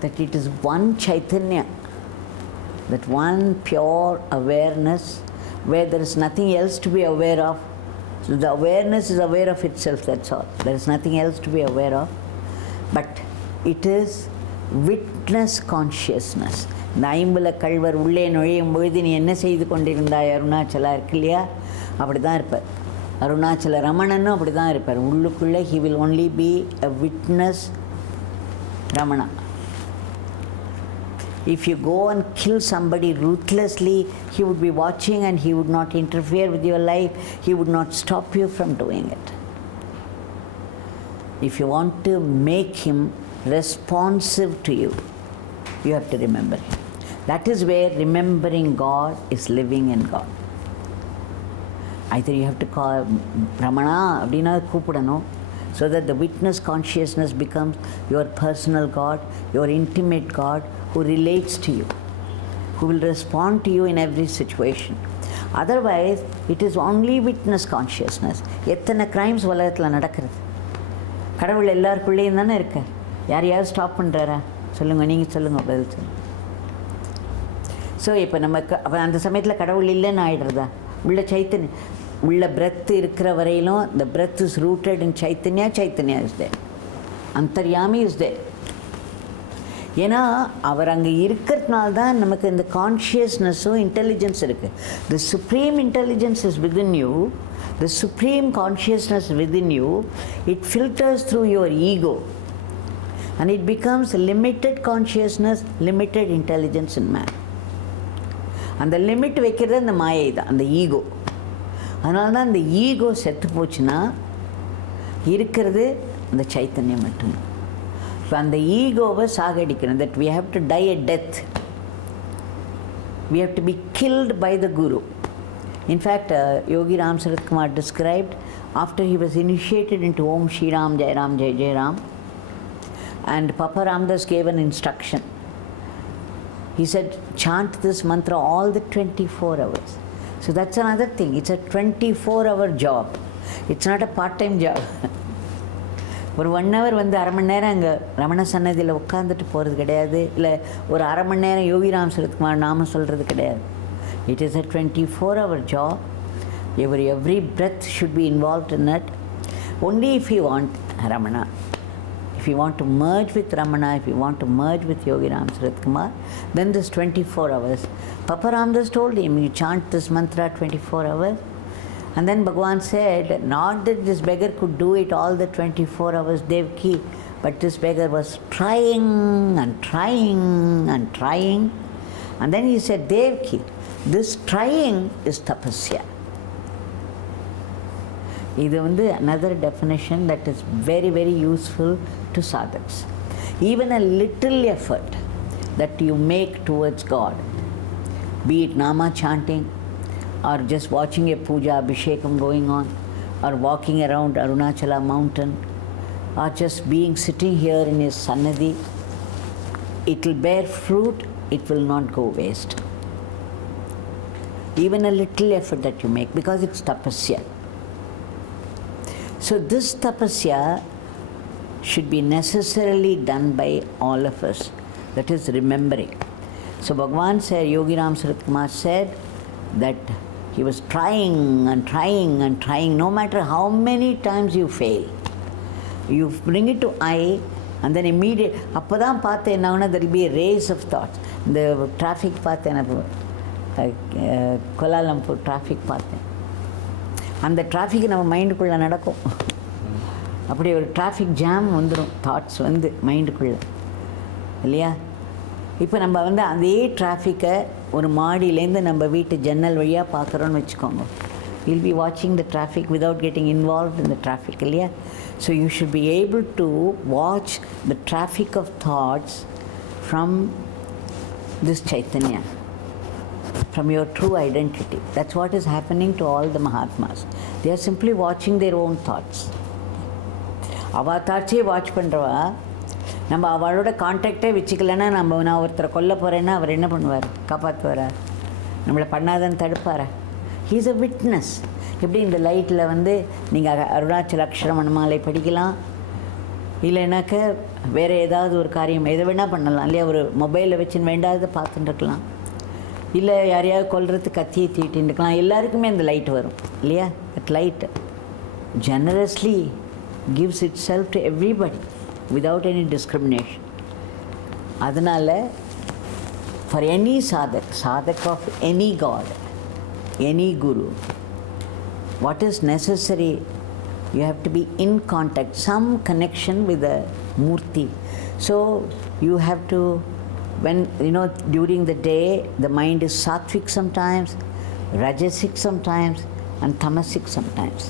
That it is one Chaitanya, that one pure awareness where there is nothing else to be aware of. So the awareness is aware of itself, that's all. There is nothing else to be aware of. But it is witness consciousness. இந்த ஐம்புல கல்வர் உள்ளே நுழையும் பொழுது நீ என்ன செய்து கொண்டிருந்தாய் அருணாச்சலா இருக்கு இல்லையா, அப்படி தான் இருப்பார் அருணாச்சல ரமணனும். அப்படி தான் இருப்பார் உள்ளுக்குள்ளே. he will only be a witness Ramana. If you go and kill somebody ruthlessly, he would be watching and he would not interfere with your life. He would not stop you from doing it. If you want to make him responsive to you, you have to remember him. That is where remembering God is living in God. Either you have to call Ramana அப்படின்னா கூப்பிடணும், so that the witness consciousness becomes your personal God, your intimate God, who relates to you, who will respond to you in every situation. Otherwise, it is only witness consciousness. எத்தனை கிரைம்ஸ் உலகத்தில் நடக்கிறது. கடவுள் எல்லாருக்குள்ளேயும் தானே இருக்கார். யாரையாவது ஸ்டாப் பண்ணுறாரா? சொல்லுங்கள், நீங்கள் சொல்லுங்கள், பதில் சொல்லுங்கள். ஸோ இப்போ நமக்கு அப்போ அந்த சமயத்தில் கடவுள் இல்லைன்னு ஆகிடுறதா? உள்ள சைத்தன்யம், உள்ள பிரெத் இருக்கிற வரையிலும் the breath is rooted in Chaitanya, Chaitanya is there. Antaryami is there. ஏன்னா அவர் அங்கே இருக்கிறதுனால தான் நமக்கு இந்த கான்ஷியஸ்னஸும் இன்டெலிஜென்ஸ் இருக்குது. The supreme intelligence is within you, the supreme consciousness within you. It filters through your ego and it becomes limited consciousness, limited intelligence in man. அந்த limit வைக்கிறது அந்த மாயை தான், அந்த ஈகோ. அதனால தான் அந்த ஈகோ செத்து போச்சுன்னா இருக்கிறது அந்த சைத்தன்யம் மட்டும்தான். இப்போ அந்த ஈகோவை சாகடிக்கணும். that we have to die a death. We have to be killed by the Guru. In fact, Yogi Ramsuratkumar described after he was initiated into Om Sri Ram Jai Ram Jai Jai Ram, and Papa Ramdas gave an instruction. He said, chant this mantra all the 24 hours. So that's another thing. It's a 24-hour job. It's not a part-time job. ஒரு 1 hour வந்து அரை மணி நேரம் அங்கே ரமண சன்னதியில் உட்காந்துட்டு போகிறது கிடையாது. இல்லை ஒரு அரை மணி நேரம் யோகி ராம்சுரத்குமார் நாமம் சொல்கிறது கிடையாது. It is a 24-hour job. Every breath should be involved in it. Only if you want Ramana, if you want to merge with Ramana, if you want to merge with Yogi Ramsuratkumar, then this 24 hours. Papa Ramdas told him, you chant this mantra 24 hours. And then Bhagavan said, not that this beggar could do it all the 24 hours, Devaki, but this beggar was trying and trying and trying. And then he said, Devaki, this trying is tapasya. This is another definition that is very, very useful to sadhaks. Even a little effort that you make towards God, be it nama chanting, or just watching a puja abhishekam going on, or walking around Arunachala mountain, or just being sitting here in his sannadhi, it will bear fruit, it will not go waste. Even a little effort that you make, because it's tapasya. So this tapasya should be necessarily done by all of us. That is remembering. So Bhagavan said, Yogi Ramsuratkumar said that he was trying and trying and trying. No matter how many times you fail, you bring it to I, and then immediate. அப்பதான் பார்த்தேன் என்ன, there will be a race of thoughts. இந்த டிராஃபிக் பார்த்தேன், Kuala Lumpur traffic பார்த்தேன். அந்த டிராஃபிக் நம்ம மைண்டுக்குள்ளே நடக்கும். அப்படி ஒரு டிராஃபிக் ஜாம் வந்துடும், தாட்ஸ் வந்து மைண்டுக்குள்ளே இல்லையா. இப்போ நம்ம வந்து அதே டிராஃபிக்கை ஒரு மாடியிலேருந்து நம்ம வீட்டு ஜன்னல் வழியாக பார்க்குறோன்னு வச்சுக்கோங்க. You'll be watching the traffic without getting involved in the traffic, இல்லையா. So you should be able to watch the traffic of thoughts from this Chaitanya. from your true identity. That's what is happening to all the Mahatmas. They are simply watching their own thoughts. அவ தாட்சியை வாட்ச் பண்ணுறவா நம்ம அவளோட கான்டாக்டே வச்சுக்கலன்னா நான் ஒருத்தரை கொல்ல போகிறேன்னா அவர் என்ன பண்ணுவார்? காப்பாற்றுவாரா? நம்மளை பண்ணாதன்னு தடுப்பாரா? He is a witness. எப்படி இந்த லைட்டில் நீங்கள் அருணாச்சல அக்ஷரமணமாலை படிக்கலாம், இல்லைனாக்க வேறு ஏதாவது ஒரு காரியம் எதை வேணால் பண்ணலாம் இல்லையா? ஒரு மொபைலை வச்சுன்னு வேண்டாத பார்த்துட்டு இருக்கலாம், இல்லை யாரையாவது கொல்றதுக்கு கத்தியை தீட்டின்னு இருக்கலாம். எல்லாருக்குமே அந்த லைட் வரும் இல்லையா? That light generously gives itself to everybody without any discrimination. அதனால் for any sadhak of any god, any guru, what is necessary, you have to be in contact, some connection with the Murti. So you have to, when during the day the mind is sattvic sometimes, rajasic sometimes, and tamasic sometimes.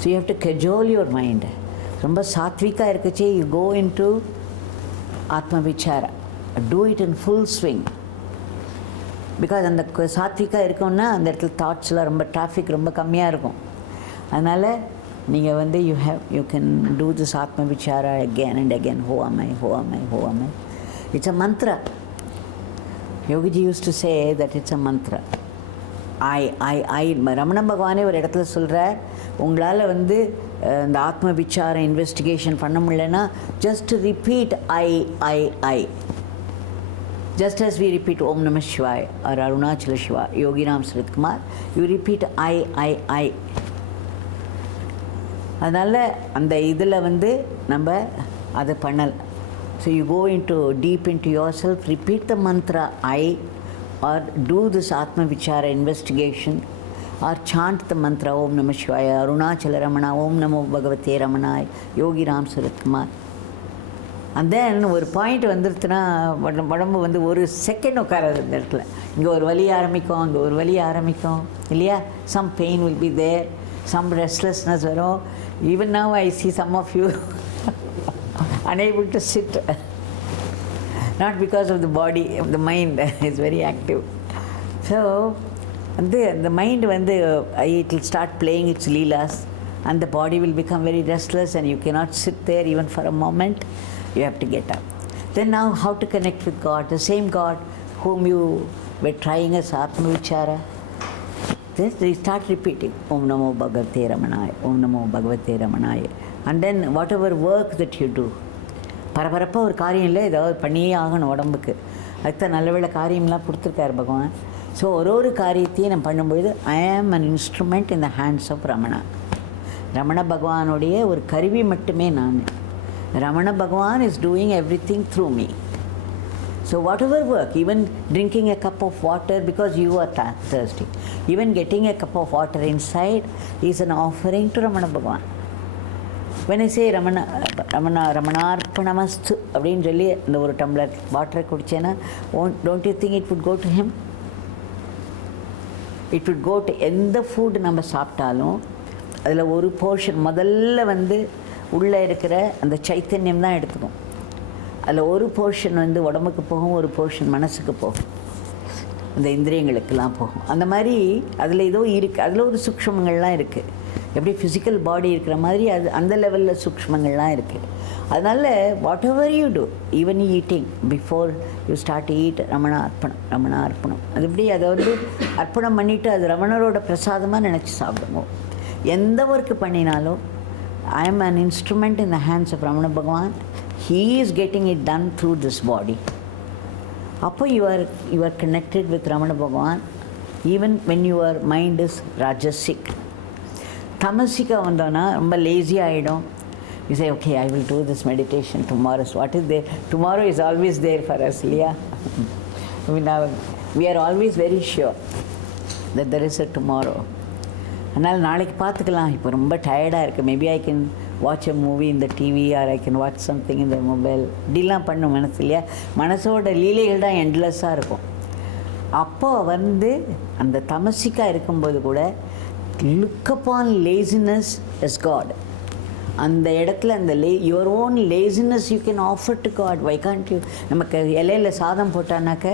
So you have to cajole your mind. ரொம்ப சாத்விக்காக இருக்கச்சே you go in to atma vichara, do it in full swing. Because அந்த சாத்விக்காக இருக்கோன்னா அந்த இடத்துல தாட்ஸ்லாம் ரொம்ப டிராஃபிக் ரொம்ப கம்மியாக இருக்கும். அதனால் நீங்கள் யூ கேன் டூ திஸ் ஆத்ம விசாரா அகேன் அண்ட் அகேன். ஹோ am I, who am I, who am I. It's a mantra. Yogiji used to say that it's a mantra. ஐ ரமண பகவானே ஒரு இடத்துல சொல்கிறார், உங்களால் இந்த ஆத்ம விசாரம் இன்வெஸ்டிகேஷன் பண்ண முடியலன்னா just repeat I. Just as we repeat Om Namah Shivaya or Arunachala Shiva, Yogi Ramsuratkumar, you repeat I. அதனால் அந்த இதில் நம்ம அதை பண்ணலாம். So you go deep into yourself, repeat the mantra I, or do this Atma Vichara investigation, or chant the mantra Om Namah Shivaya, Arunachala Ramana, Om Namo Bhagavate Ramanaya, Yogi Ramsuratkumar. And then ஒரு பாயிண்ட் வந்துருச்சுன்னா உடம்பு ஒரு செகண்ட் உட்காராது அந்த இடத்துல. இங்கே ஒரு வலி ஆரம்பிக்கும், அங்கே ஒரு வலி ஆரம்பிக்கும் இல்லையா? Some pain will be there, some restlessness வரும். Even now I see some of you unable to sit, not because of the body, the mind is very active. So the mind it will start playing its leelas, and the body will become very restless and you cannot sit there even for a moment. You have to get up. Then now how to connect with God, the same God whom you were trying as Atma Vichara. Then they start repeating Om Namo Bhagavate Ramanaya, Om Namo Bhagavate Ramanaya. And then whatever work that you do, பரபரப்பாக ஒரு காரியம் இல்லை, ஏதாவது பண்ணியே ஆகணும் உடம்புக்கு. அதுதான் நல்ல வேளை காரியம்லாம் கொடுத்துருக்காரு பகவான். ஸோ ஒரு காரியத்தையும் நான் பண்ணும்பொழுது I am an instrument in the hands of Ramana. Ramana பகவானுடைய ஒரு கருவி மட்டுமே நான். Ramana Bhagavan is doing everything through me. So whatever work, even drinking a cup of water because you are thirsty, even getting a cup of water inside is an offering to Ramana Bhagavan. When I say Ramanarpanamastu அப்படின்னு சொல்லி அந்த ஒரு டம்ளர் வாட்டரை குடிச்சேன்னா, don't you think it would go to him? It would go to எந்த ஃபுட் நம்ம சாப்பிட்டாலும் அதில் ஒரு போர்ஷன் முதல்ல உள்ளே இருக்கிற அந்த சைத்தன்யம் தான் எடுத்துக்கும். அதில் ஒரு போர்ஷன் உடம்புக்கு போகும், ஒரு போர்ஷன் மனசுக்கு போகும், அந்த இந்திரியங்களுக்கெல்லாம் போகும். அந்த மாதிரி அதில் ஏதோ இருக்குது, அதில் ஒரு சூக்ஷ்மங்கள்லாம் இருக்குது. எப்படி ஃபிசிக்கல் பாடி இருக்கிற மாதிரி அது அந்த லெவலில் சூக்ஷ்மங்கள்லாம் இருக்குது. அதனால் whatever you do, even eating, before you start eat ரமணா அர்ப்பணம். அது எப்படி அதை அர்ப்பணம் பண்ணிவிட்டு அது ரமணரோட பிரசாதமாக நினச்சி சாப்பிடுவோம். எந்த ஒர்க்கு பண்ணினாலும் I am an instrument in the hands of Ramana Bhagavan. He is getting it done through this body. அப்போ you are connected with Ramana Bhagavan even when your mind is rajasic. Tamasika வந்தோன்னா ரொம்ப லேசி ஆகிடும். You say, okay, I will do this meditation tomorrow. So what is there? Tomorrow is always there for us, Leah. We are always very sure that there is a tomorrow. அதனால் நாளைக்கு பார்த்துக்கலாம், இப்போ ரொம்ப டயர்டாக இருக்குது, maybe I can watch a movie இந்த TV, or I can watch something இந்த mobile. இப்படிலாம் பண்ணும் மனசு இல்லையா? மனசோட லீலைகள் தான் எண்ட்லெஸ்ஸாக இருக்கும். அப்போ அந்த தமசிக்காக இருக்கும்போது கூட look upon laziness is God. அந்த இடத்துல அந்த your own laziness you can offer to God. Why can't you? நமக்கு இலையில் சாதம் போட்டானாக்க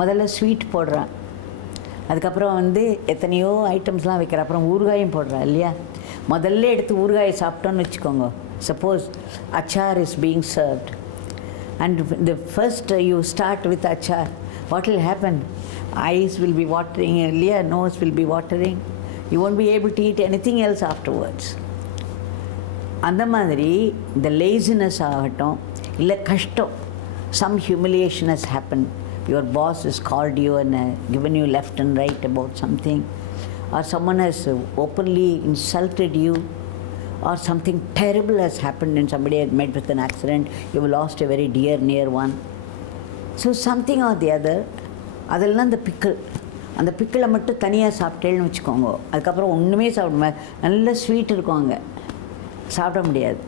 முதல்ல ஸ்வீட் போடுறான், அதுக்கப்புறம் வந்து எத்தனையோ ஐட்டம்ஸ்லாம் வைக்கிற, அப்புறம் ஊறுகாயும் போடுறா இல்லையா. முதல்ல எடுத்து ஊறுகாயை சாப்பிட்டோன்னு வச்சுக்கோங்க. Suppose achar is being served and the first you start with achar, what will happen? Eyes will be watering, இல்லையா, nose will be watering, you won't be able to eat anything else afterwards. அந்த மாதிரி இந்த லேசினஸ் ஆகட்டும், இல்லை கஷ்டம், some humiliation has happened, your boss has called you and given you left and right about something, or someone has openly insulted you, or something terrible has happened and somebody has met with an accident, you have lost a very dear near one. So something or the other, அதெல்லாம் அந்த பிக்கிள், அந்த பிக்கிளை மட்டும் தனியாக சாப்பிட்டேன்னு வச்சுக்கோங்க. அதுக்கப்புறம் ஒன்றுமே சாப்பிட, நல்ல ஸ்வீட் இருக்கும் அங்கே, சாப்பிட முடியாது.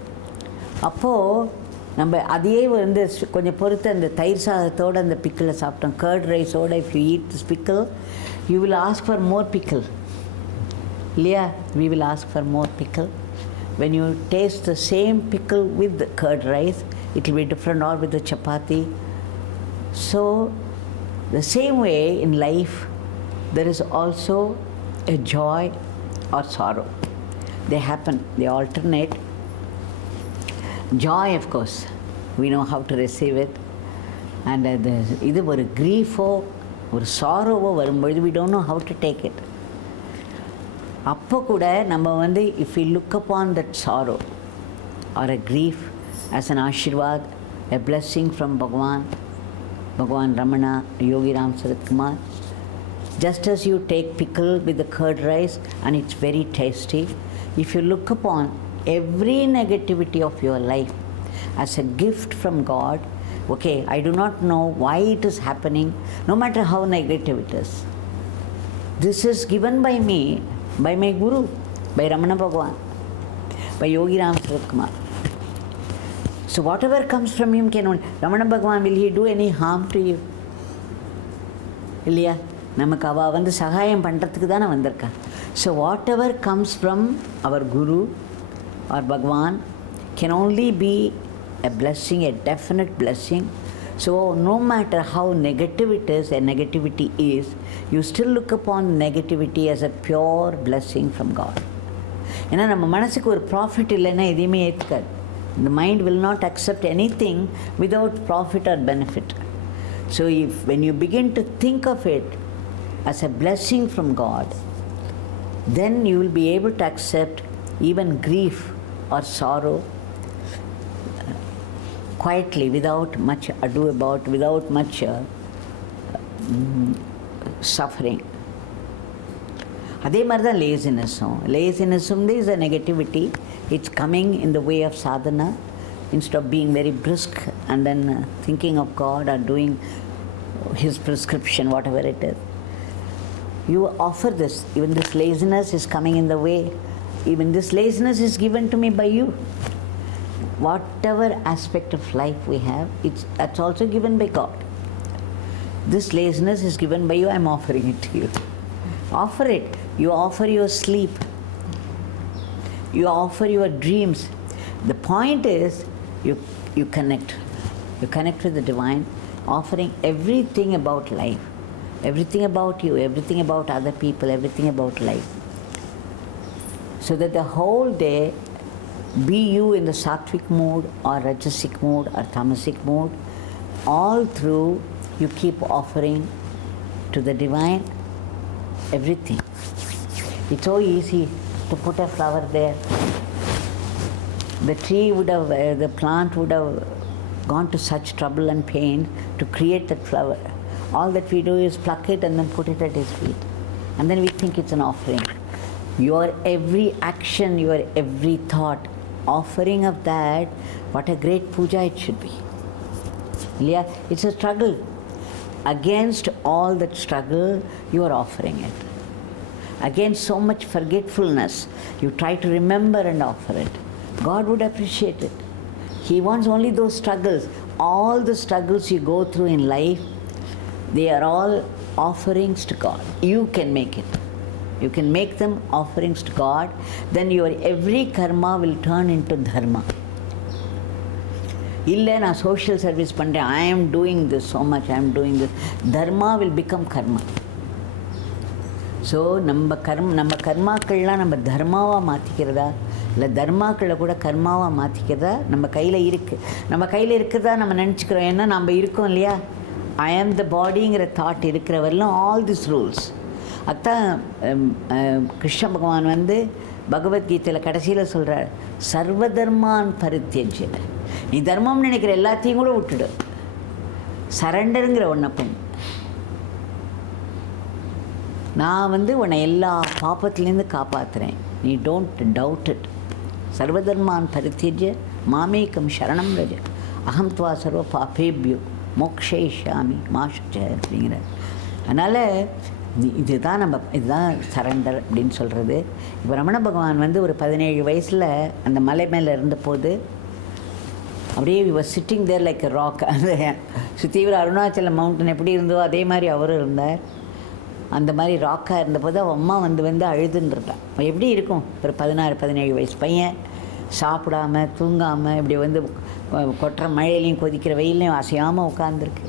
அப்போது நம்ம அதையே வந்து கொஞ்சம் பொறுத்து அந்த தயிர் சாதத்தோடு அந்த பிக்கிளை சாப்பிட்டோம், கர்ட் ரைஸோடு, if you eat this pickle, you will ask for more pickle, இல்லையா, we will ask for more pickle. When you taste the same pickle with the curd rice, it will be different, or with the chapati. So, the same way in life, there is also a joy or sorrow. They happen, they alternate. Joy, of course, we know how to receive it. And இது ஒரு grief-ஓ ஒரு sorrow-ஓ வரும்பொழுது we don't know how to take it. அப்போ கூட நம்ம வந்து if we look upon that sorrow or a grief as an ashirvad, a blessing from Bhagavan Ramana, Yogi Ramsuratkumar, just as you take pickle with the curd rice and it's very tasty, if you look upon every negativity of your life as a gift from God, okay, I do not know why it is happening, no matter how negative it is. This is given by me, by my Guru, by Ramana Bhagavan, by Yogi Ramsuratkumar. So whatever comes from him can only, Ramana Bhagavan, will he do any harm to you? இல்லையா, நமக்கு அவள் வந்து சகாயம் பண்ணுறதுக்கு தானே வந்திருக்கா. So whatever comes from our Guru or Bhagavan can only be a blessing, a definite blessing. So no matter how negative it is, a negativity is, you still look upon negativity as a pure blessing from God. ஏன்னா நம்ம மனசுக்கு ஒரு ப்ராஃபிட் இல்லைன்னா எதையுமே ஏற்றுக்காது. The mind will not accept anything without profit or benefit. So when you begin to think of it as a blessing from God, then you will be able to accept even grief or sorrow quietly, without much ado about, without much suffering. அதே மாதிரி தான் லேசினஸும் is a negativity. It's coming in the way of sadhana. Instead of being very brisk and then thinking of God or doing his prescription, whatever it is, you offer this. Even this laziness is coming in the way. Even this laziness is given to me by you. Whatever aspect of life we have, that's also given by God. This laziness is given by you, I'm offering it to you. Offer it. You offer your sleep. You offer your dreams. The point is, you connect. You connect with the divine, offering everything about life, everything about you, everything about other people, everything about life. So that the whole day, be you in the sattvic mood or rajasic mood or tamasic mood, all through you keep offering to the divine everything. It's so easy to put a flower there. The tree would have, the plant would have gone to such trouble and pain to create that flower. All that we do is pluck it and then put it at his feet. And then we think it's an offering. Your every action, your every thought, offering of that, what a great puja it should be. Yeah, it's a struggle. Against all that struggle, you are offering it. Against so much forgetfulness, you try to remember and offer it. God would appreciate it. He wants only those struggles. All the struggles you go through in life, they are all offerings to God. You can make it. You can make them offerings to God. Then your every karma will turn into dharma. இல்லை நான் social service பண்ணுறேன், I am doing this so much, I am doing this. Dharma will become karma. So நம்ம கர்மாக்கள்லாம் நம்ம தர்மாவாக மாற்றிக்கிறதா, இல்லை தர்மாக்களை கூட கர்மாவாக மாற்றிக்கிறதா நம்ம கையில் இருக்குது. நம்ம கையில் இருக்கிறதா நம்ம நினச்சிக்கிறோம். ஏன்னா நம்ம இருக்கோம் இல்லையா, ஐ ஆம் த பாடிங்கிற தாட் இருக்கிற வரலும் ஆல் திஸ் ரூல்ஸ். அதான் கிருஷ்ண பகவான் வந்து பகவத்கீதையில் கடைசியில் சொல்கிறார், சர்வதர்மான் பரித்யஜ்ய. நீ தர்மம்னு நினைக்கிற எல்லாத்தையும் கூட விட்டுடு, சரண்டருங்கிற ஒன்றை பண்ணு. நான் வந்து உன்னை எல்லா பாப்பத்துலேருந்து காப்பாற்றுறேன், நீ டோன்ட் டவுட் இட். சர்வதர்மான் பரித்யஜ்ய மாமேகம் சரணம் ரஜ அகம் துவா சர்வ பாபேபியோ மோக்ஷயிஷ்யாமி மா சுச்ச அப்படிங்கிறார். அதனால் இதுதான் சரண்டர் அப்படின்னு சொல்கிறது. இப்போ ரமண பகவான் வந்து ஒரு 17 வயசில் அந்த மலை மேலே இருந்தபோது அப்படியே was sitting there like a rock. அந்த சுத்தீவிர அருணாச்சல மவுண்டன் எப்படி இருந்தோ அதே மாதிரி அவரும் இருந்தார். அந்த மாதிரி ராக்காக இருந்தபோது அவள் அம்மா வந்து அழுதுன்றான். எப்படி இருக்கும் ஒரு 16-17 வயசு பையன், சாப்பிடாம தூங்காமல் இப்படி வந்து கொட்டுற மழையிலையும் கொதிக்கிற வெயிலையும் அசையாமல் உட்காந்துருக்கு.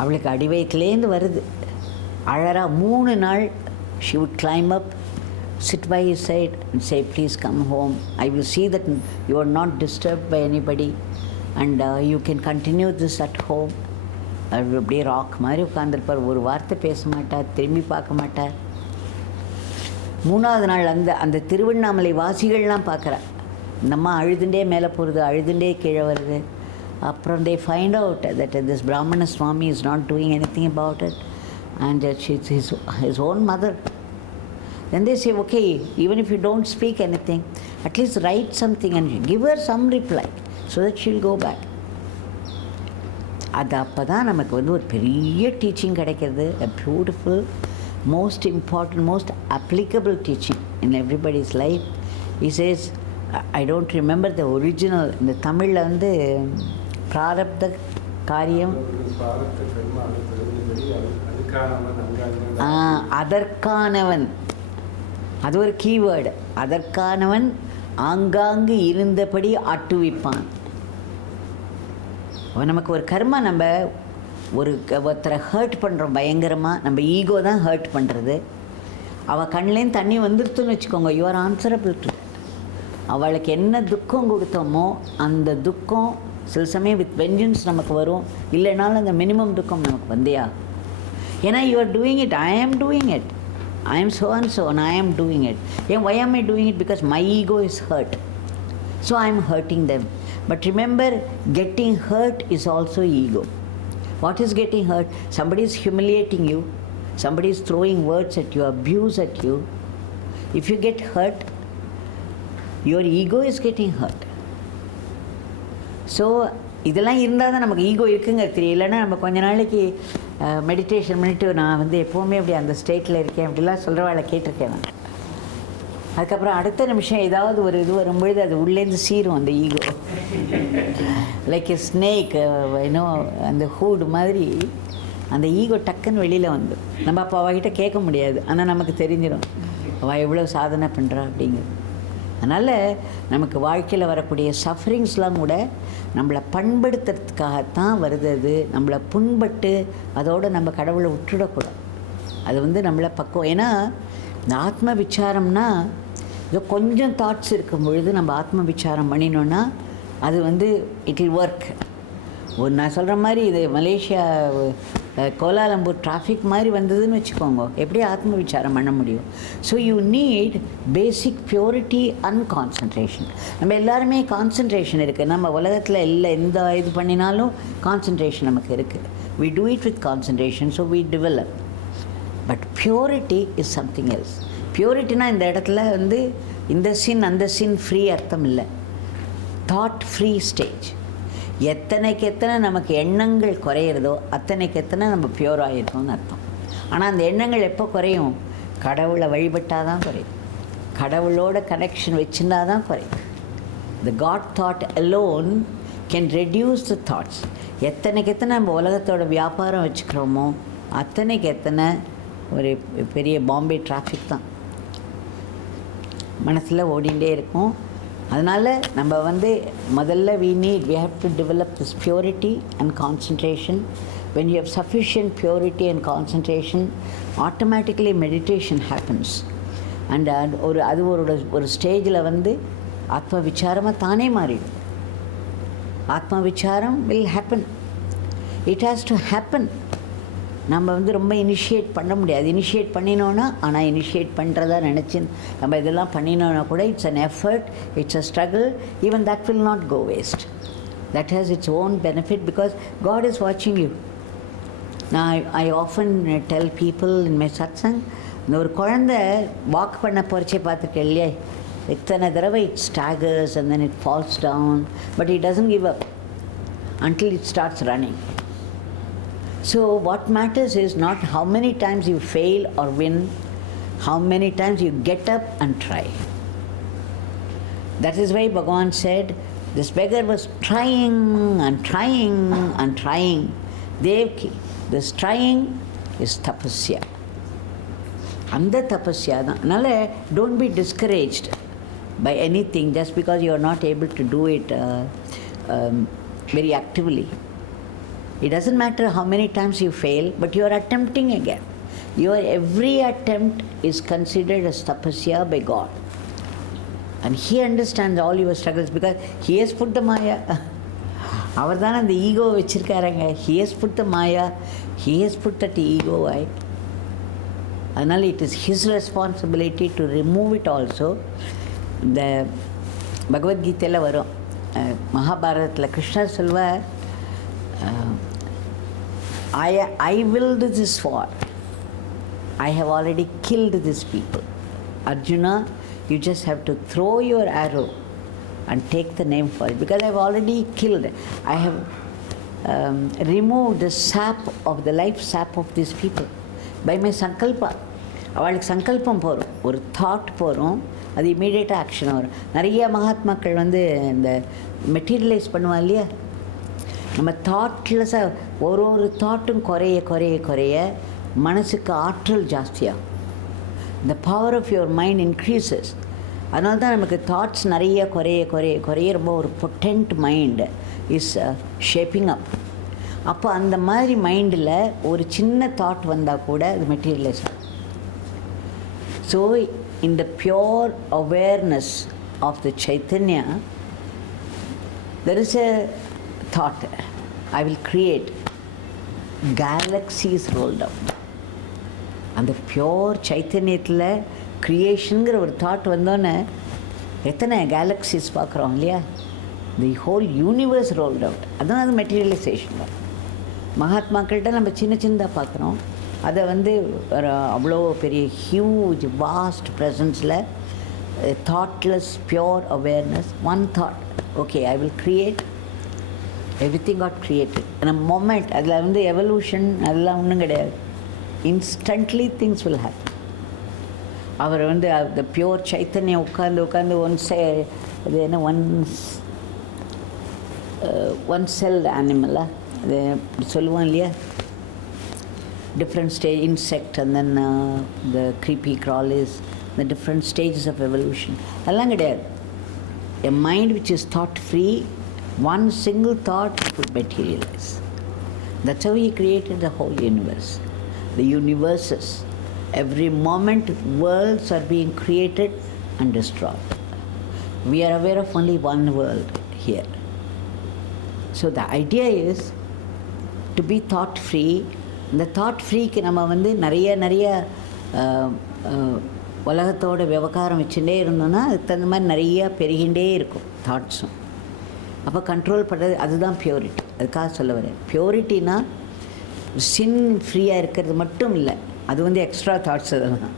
அவளுக்கு அடிவயத்துலேருந்து வருது, அழறா. 3 நாள் she would climb up, sit by his side and say, please come home, I will see that you are not disturbed by anybody and you can continue this at home. அப்படியே ராக் மாதிரி உட்காந்துருப்பார். ஒரு வார்த்தை பேச மாட்டார், திரும்பி பார்க்க மாட்டார். 3ஆவது நாள் அந்த திருவண்ணாமலை வாசிகள்லாம் பார்க்குறா, இந்த அம்மா அழுதுண்டே மேலே போகிறது, அழுதுண்டே கீழே வருது. அப்புறம் they find out that this Brahmana Swami is not doing anything about it and she's his own mother. Then they say, okay, even if you don't speak anything, at least write something and give her some reply so that she'll go back. அது அப்போ தான் நமக்கு வந்து ஒரு பெரிய டீச்சிங் கிடைக்கிறது. a beautiful, most important, most applicable teaching in everybody's life. He says, I don't remember the original, இந்த தமிழில் வந்து பிராரப்த காரியம் அதற்கானவன், அது ஒரு கீவேர்டு. அதற்கானவன் ஆங்காங்கு இருந்தபடி ஆட்டுவிப்பான். நமக்கு ஒரு கர்மா, நம்ம ஒருத்தரை ஹர்ட் பண்ணுறோம் பயங்கரமாக, நம்ம ஈகோ தான் ஹர்ட் பண்ணுறது. அவள் கண்ணிலேருந்து தண்ணி வந்துருத்துன்னு வச்சுக்கோங்க, யூ ஆர் ஆன்சரபிள் டு. அவளுக்கு என்ன துக்கம் கொடுத்தோமோ அந்த துக்கம் சில சமயம் வித் வெஞ்சன்ஸ் நமக்கு வரும், இல்லைனாலும் அந்த மினிமம் துக்கம் நமக்கு வந்தியா. ஏன்னா யூ ஆர் டூயிங் இட், ஐ ஆம் டூயிங் இட், ஐ ஆம் so and so and I am doing it. Why am I doing it? Because my ego is hurt, so I am hurting them. But remember, getting hurt is also ego. What is getting hurt? Somebody is humiliating you, somebody is throwing words at you, abuse at you. If you get hurt, your ego is getting hurt. So இதெல்லாம் இருந்தால் தான் நமக்கு ஈகோ இருக்குங்க தெரியும். இல்லைன்னா நம்ம கொஞ்ச நாளைக்கு மெடிடேஷன் பண்ணிவிட்டு நான் வந்து எப்போவுமே அப்படி அந்த ஸ்டேட்டில் இருக்கேன் அப்படிலாம் சொல்கிறவாளை கேட்டிருக்கேன் நான். அதுக்கப்புறம் அடுத்த நிமிஷம் ஏதாவது ஒரு இது வரும்பொழுது அது உள்ளேருந்து சீரும் அந்த ஈகோ, லைக் எ ஸ்னேக், அந்த ஹூட் மாதிரி அந்த ஈகோ டக்குன்னு வெளியில் வந்து நம்ம அப்போ அவகிட்ட கேட்க முடியாது, ஆனால் நமக்கு தெரிஞ்சிடும் அவள் எவ்வளோ சாதனை பண்ணுறா அப்படிங்கிறது. அதனால் நமக்கு வாழ்க்கையில் வரக்கூடிய சஃபரிங்ஸ்லாம் கூட நம்மளை பண்படுத்துறதுக்காகத்தான் வருது. அது நம்மளை புண்பட்டு அதோடு நம்ம கடவுளை விட்டுடக்கூடாது. அது வந்து நம்மளை பக்குவம். ஏன்னா இந்த ஆத்ம விசாரம்னா இது கொஞ்சம் தாட்ஸ் இருக்கும் பொழுது நம்ம ஆத்ம விசாரம் பண்ணினோன்னா அது வந்து இட் வில் ஒர்க். ஒரு நான் சொல்கிற மாதிரி இது மலேசியா கோலாலம்பூர் டிராஃபிக் மாதிரி வந்ததுன்னு வச்சுக்கோங்க, எப்படி ஆத்ம விசாரம் பண்ண முடியும்? So you need basic purity and concentration. நம்ம எல்லாருமே கான்சன்ட்ரேஷன் இருக்குது, நம்ம உலகத்தில் எந்த இது பண்ணினாலும் கான்சன்ட்ரேஷன் நமக்கு இருக்குது. we do it with concentration, so we develop. But purity is something else. பியூரிட்டினா இந்த இடத்துல வந்து இந்த சின் அந்த சின் ஃப்ரீ அர்த்தம் இல்லை, தாட் ஃப்ரீ ஸ்டேஜ். எத்தனைக்கு எத்தனை நமக்கு எண்ணங்கள் குறையிறதோ அத்தனைக்கு எத்தனை நம்ம பியூராக இருக்கோம்னு அர்த்தம். ஆனால் அந்த எண்ணங்கள் எப்போ குறையும்? கடவுளை வழிபட்டால் தான் குறையும், கடவுளோட கனெக்ஷன் வச்சுருந்தா தான் குறையும். The God thought alone can reduce the thoughts. எத்தனைக்கு எத்தனை நம்ம உலகத்தோட வியாபாரம் வச்சுக்கிறோமோ அத்தனைக்கு எத்தனை ஒரு பெரிய பாம்பே டிராஃபிக் தான் மனசில் ஓடிண்டே இருக்கும். அதனால் நம்ம வந்து முதல்ல we have to develop this purity and concentration When you have sufficient purity and concentration, automatically meditation happens. And அது ஒரு ஸ்டேஜில் வந்து ஆத்ம விசாரமாக தானே மாறிடும். ஆத்ம விசாரம் will happen. It has to happen. நம்ம வந்து ரொம்ப இனிஷியேட் பண்ண முடியாது. இனிஷியேட் பண்ணினோன்னா, ஆனால் இனிஷியேட் பண்ணுறதா நினச்சி நம்ம இதெல்லாம் பண்ணினோன்னா கூட it's an effort, it's a struggle. Even that will not go waste. That has its own benefit because God is watching you. நான் I often tell people in my satsang, இந்த ஒரு குழந்தை வாக் பண்ண போகிறச்சே பார்த்துருக்கேன் இல்லையா, எத்தனை தடவை it staggers and then it falls down, but it doesn't give up until it starts running. So what matters is not how many times you fail or win, how many times you get up and try. That is why Bhagavan said, this beggar was trying and trying and trying. Devaki, this trying is tapasya. And the tapasya, nalla don't be discouraged by anything just because you are not able to do it very actively. It doesn't matter how many times you fail, but you are attempting again. Your every attempt is considered as tapasya by God. And He understands all your struggles because He has put the Maya. அவர் தானே அந்த ஈகோ வச்சுருக்காருங்க. He has put the Maya. He has put that ego, right? அதனால் it is His responsibility to remove it also. இந்த பகவத்கீதையில் வரும், மகாபாரதத்தில் கிருஷ்ணர் சொல்வார், I willed this war. I have already killed these people. Arjuna, you just have to throw your arrow and take the name for it because I have already killed. I have removed the sap of the life sap of these people by my sankalpa. அவளுக்கு சங்கல்பம் போகிறோம், ஒரு தாட் போகிறோம், அது இமீடியட்டாக ஆக்ஷன் வரும். நிறைய மகாத்மாக்கள் வந்து இந்த மெட்டீரியலைஸ் பண்ணுவா இல்லையா, நம்ம தாட்லெஸ்ஸாக ஒரு தாட்டும் குறைய குறைய குறைய மனசுக்கு ஆற்றல் ஜாஸ்தியாகும். the power of your mind increases. அதனால தான் நமக்கு தாட்ஸ் நிறைய குறைய குறைய குறைய ரொம்ப ஒரு பொட்டென்ட் மைண்ட் இஸ் ஷேப்பிங் அப். அப்போ அந்த மாதிரி மைண்டில் ஒரு சின்ன தாட் வந்தால் கூட அது மெட்டீரியலைஸ் ஆகும். So in the pure awareness of the Chaitanya, there is a thought, I will create galaxies rolled up. அந்த பியோர் சைத்தன்யத்தில் க்ரியேஷனுங்கிற ஒரு தாட் வந்தோன்னே எத்தனை கேலக்ஸிஸ் பார்க்குறோம் இல்லையா, the whole universe rolled out. அதுதான் அது மெட்டீரியலைசேஷன் தான். மகாத்மாக்கள்கிட்ட நம்ம சின்ன சின்னதாக பார்க்குறோம், அதை வந்து ஒரு அவ்வளோ பெரிய ஹியூஜ் வாஸ்ட் ப்ரெசன்ஸில் thoughtless pure awareness, one thought, okay I will create. Everything God created in a moment. அதில் வந்து எவல்யூஷன் அதெல்லாம் ஒன்றும் கிடையாது. Instantly things will happen. அவர் வந்து அந்த பியோர் சைத்தன்யம் உட்காந்து அது என்ன ஒன் செல் அனிமலாக அது சொல்லுவோம் இல்லையா, different stage insect and then the creepy crawlies, the different stages of evolution. அதெல்லாம் கிடையாது. A mind which is thought free, one single thought could materialize. That's how He created the whole universe, the universes. Every moment worlds are being created and destroyed. We are aware of only one world here. So the idea is to be thought free. இந்த தாட் ஃப்ரீக்கு நம்ம வந்து நிறைய உலகத்தோட விவகாரம் வச்சுட்டே இருந்தோன்னா அதுக்கு தகுந்த மாதிரி நிறையா பெருகின்றே இருக்கும் தாட்ஸும். அப்போ கண்ட்ரோல் பண்ணுறது அதுதான் பியூரிட்டி. அதுக்காக சொல்ல வரேன், பியூரிட்டினா சின் ஃப்ரீயாக இருக்கிறது மட்டும் இல்லை, அது வந்து எக்ஸ்ட்ரா தாட்ஸ். அதெல்லாம்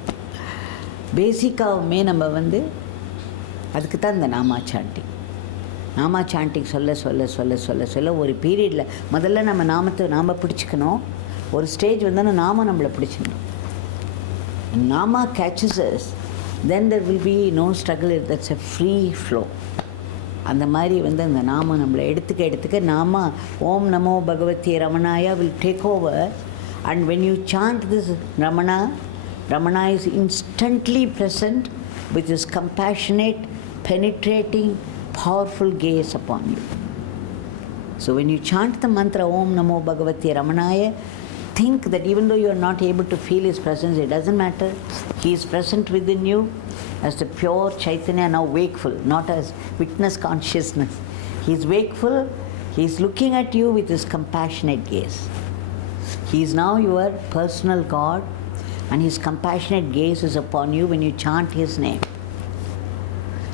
பேசிக்காகவுமே நம்ம வந்து அதுக்கு தான் இந்த நாமா சாண்டிங் சொல்ல சொல்ல சொல்ல சொல்ல சொல்ல ஒரு பீரியடில் முதல்ல நம்ம நாம பிடிச்சிக்கணும். ஒரு ஸ்டேஜ் வந்தோன்னா நாம நம்மளை பிடிச்சிடணும். நாமா catches us, then there will be no struggle. That's a free flow. அந்த மாதிரி வந்து அந்த நாம நம்மளை எடுத்துக்க நாம ஓம் நமோ பகவதி ரமணாயா will take over. And when you chant this Ramana is instantly present with his compassionate, penetrating, powerful gaze upon you. So when you chant the mantra Om Namo Bhagavate Ramanaya, think that even though you are not able to feel his presence, it doesn't matter. He is present within you as the pure Chaitanya, now wakeful, not as witness consciousness. He is wakeful, he is looking at you with his compassionate gaze. He is now your personal God, and his compassionate gaze is upon you when you chant his name.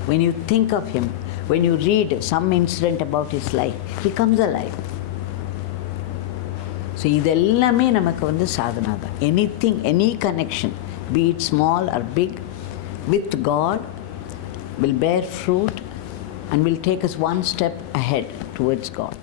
When you think of him, when you read some incident about his life, he comes alive. So இதெல்லாமே நமக்கு வந்து சாதனா தான். Anything, any connection, be it small or big, with God will bear fruit and will take us one step ahead towards God.